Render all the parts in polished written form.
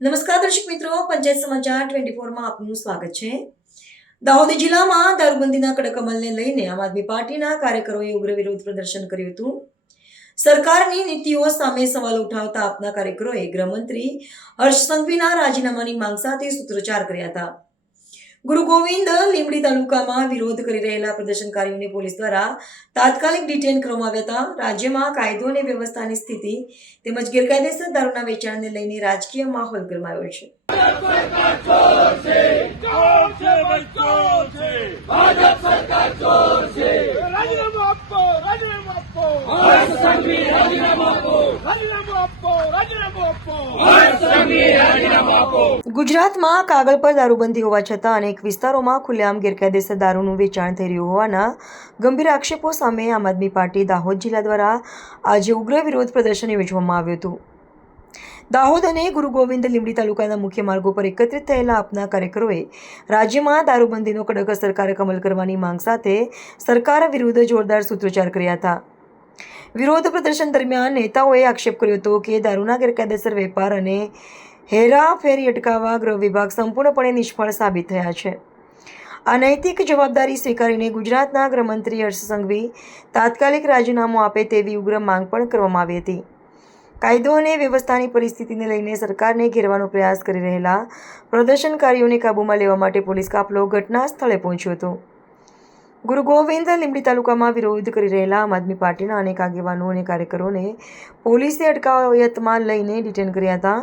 નમસ્કાર દર્શક મિત્રો, પંચાયત સમાચાર 24માં આપનું સ્વાગત છે। દાહોદ જિલ્લામાં દારૂબંધીના કડક અમલને લઈને આમ આદમી પાર્ટીના કાર્યકરોએ ઉગ્ર વિરોધ પ્રદર્શન કર્યું હતું। સરકારની નીતિઓ સામે સવાલ ઉઠાવતા આપના કાર્યકરોએ ગૃહમંત્રી હર્ષ સંઘવીના રાજીનામાની માંગ સાથે સૂત્રોચ્ચાર કર્યા હતા। ગુરુ ગોવિંદ લીંબડી તાલુકામાં વિરોધ કરી રહેલા પ્રદર્શનકારીઓને પોલીસ દ્વારા તાત્કાલિક ડિટેન કરવામાં આવ્યા હતા। રાજ્યમાં કાયદો અને વ્યવસ્થાની સ્થિતિ તેમજ ગેરકાયદેસર દારૂના વેચાણને લઈને રાજકીય માહોલ ગરમાયો છે। ગુજરાતમાં કાગળ પર દારૂબંધી હોવા છતાં અનેક વિસ્તારોમાં ખુલ્લેઆમ ગેરકાયદેસર દારૂનું વેચાણ થઈ રહ્યું હોવાના ગંભીર આક્ષેપો સામે આમ આદમી પાર્ટી દાહોદ જિલ્લા દ્વારા આજે ઉગ્ર વિરોધ પ્રદર્શન યોજવામાં આવ્યું હતું। દાહોદ અને ગુરુ ગોવિંદ લીંબડી તાલુકાના મુખ્ય માર્ગો પર એકત્રિત થયેલા આપના કાર્યકરોએ રાજ્યમાં દારૂબંધીનો કડક અસરકારક અમલ કરવાની માંગ સાથે સરકાર વિરુદ્ધ જોરદાર સૂત્રોચ્ચાર કર્યા હતા। વિરોધ પ્રદર્શન દરમિયાન નેતાઓએ આક્ષેપ કર્યો હતો કે દારૂના ગેરકાયદેસર વેપાર અને હેરાફેરી અટકાવવા ગૃહ વિભાગ સંપૂર્ણપણે નિષ્ફળ સાબિત થયા છે। આ નૈતિક જવાબદારી સ્વીકારીને ગુજરાતના ગૃહમંત્રી હર્ષ સંઘવી તાત્કાલિક રાજીનામું આપે તેવી ઉગ્ર માંગ પણ કરવામાં આવી હતી। કાયદો અને વ્યવસ્થાની પરિસ્થિતિને લઈને સરકારને ઘેરવાનો પ્રયાસ કરી રહેલા પ્રદર્શનકારીઓને કાબૂમાં લેવા માટે પોલીસ કાફલો ઘટના સ્થળે પહોંચ્યો હતો। ગુરુ ગોવિંદ લીંબડી તાલુકામાં વિરોધ કરી રહેલા આમ આદમી પાર્ટીના અનેક આગેવાનો અને કાર્યકરોને પોલીસે અટકાયતમાં લઈને ડિટેન કર્યા હતા।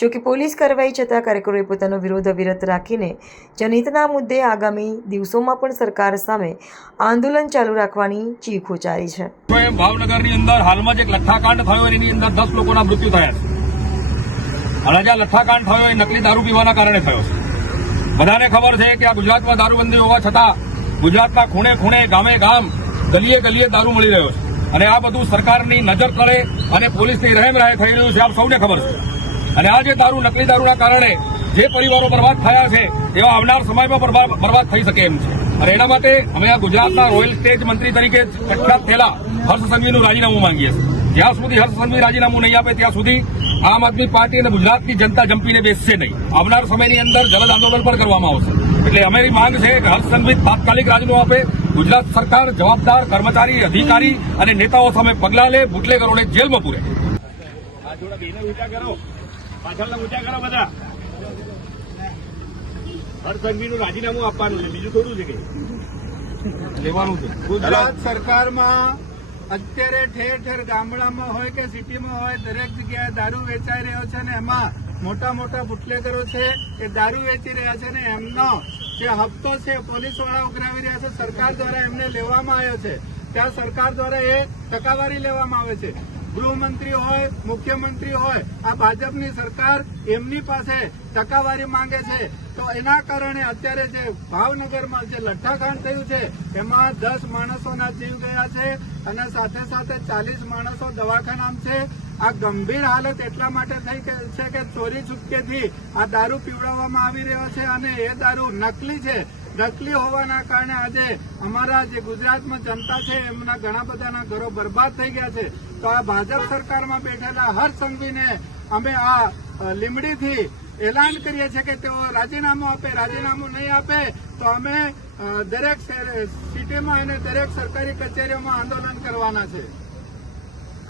જોકે પોલીસ કાર્યવાહી છતાં કાર્યકરોએ પોતાનો વિરોધ અવિરત રાખીને જનહિતના મુદ્દે આગામી દિવસોમાં પણ સરકાર સામે આંદોલન ચાલુ રાખવાની ચીખ ઉચ્ચારી છે। ભાવનગરની અંદર હાલમાં જ એક લઠ્ઠાકાંડ થયો, એની અંદર 10 લોકોના મૃત્યુ થયા છે। અને જે લઠ્ઠાકાંડ થયો એ નકલી દારૂ પીવાના કારણે થયો છે। બધાને ખબર છે કે આ ગુજરાતમાં દારૂબંધી હોવા છતાં ગુજરાતના ખૂણે ખૂણે ગામે ગામ ગલીએ ગલીએ દારૂ મળી રહ્યો છે અને આ બધું સરકારની નજર તળે અને પોલીસની રહેમ રાહે થઈ રહ્યું છે, આપ સૌને ખબર છે। અને આ જે દારૂ નકલી દારૂના કારણે જે પરિવારો બરબાદ થયા છે એવા આવનાર સમયમાં બરબાદ થઈ શકે એમ છે। અને એના માટે અમે આ ગુજરાતના રોયલ સ્ટેજ મંત્રી તરીકે પ્રખ્યાત થયેલા હર્ષ સંઘવીનું રાજીનામું માંગીએ છીએ। જ્યાં સુધી હર્ષ સંઘવી રાજીનામું નહીં આપે ત્યાં સુધી આમ આદમી પાર્ટી અને ગુજરાતની જનતા જંપીને બેસશે નહીં। આવનાર સમયની અંદર જલદ આંદોલન પણ કરવામાં આવશે। એટલે અમારી માંગ છે કે હર્ષ સંઘવી તાત્કાલિક રાજીનામું આપે, ગુજરાત સરકાર જવાબદાર કર્મચારી, અધિકારી અને નેતાઓ સામે પગલાં લે, બુટલેગરોને જેલમાં પૂરે। પાછળના ઊંચા કરો બધા। હર્ષ સંઘવીનું રાજીનામું આપવાનું છે, બીજું થોડું છે કે લેવાનું છે। ગુજરાત સરકારમાં અત્યારે ઠેર ઠેર ગામડામાં હોય કે સિટીમાં હોય દરેક જગ્યાએ દારૂ વેચાઈ રહ્યો છે ને એમાં મોટા મોટા બુટલેગરો છે એ દારૂ વેચી રહ્યા છે ને એમનો જે હપ્તો છે પોલીસવાળા ઉઘરાવી રહ્યા છે, સરકાર દ્વારા એમને લેવામાં આવ્યો છે। ત્યાં સરકાર દ્વારા એ ટકાવારી લેવામાં આવે છે। ગૃહમંત્રી હોય, મુખ્યમંત્રી હોય, આ ભાજપની સરકાર એમની પાસે ટકાવારી માંગે છે। તો એના કારણે અત્યારે જે ભાવનગરમાં જે લઠ્ઠાકાંડ થયું છે એમાં 10 માણસોના જીવ ગયા છે અને સાથે સાથે 40 માણસો દવાખાનામાં છે। આ ગંભીર હાલત એટલા માટે થઈ છે કે ચોરી છુપકેથી આ દારૂ પીવડાવવામાં આવી રહ્યો છે અને એ દારૂ નકલી છે। નકલી હોવાના કારણે આજે અમારા જે ગુજરાતમાં જનતા છે એમના ઘણા બધાના ઘરો બરબાદ થઈ ગયા છે। તો આ ભાજપ સરકારમાં બેઠેલા હર્ષ સંઘવીને અમે આ લીંબડીથી એલાન કરીએ છીએ કે તેઓ રાજીનામું આપે। રાજીનામું નહીં આપે તો અમે દરેક સિટીમાં અને દરેક સરકારી કચેરીઓમાં આંદોલન કરવાના છે।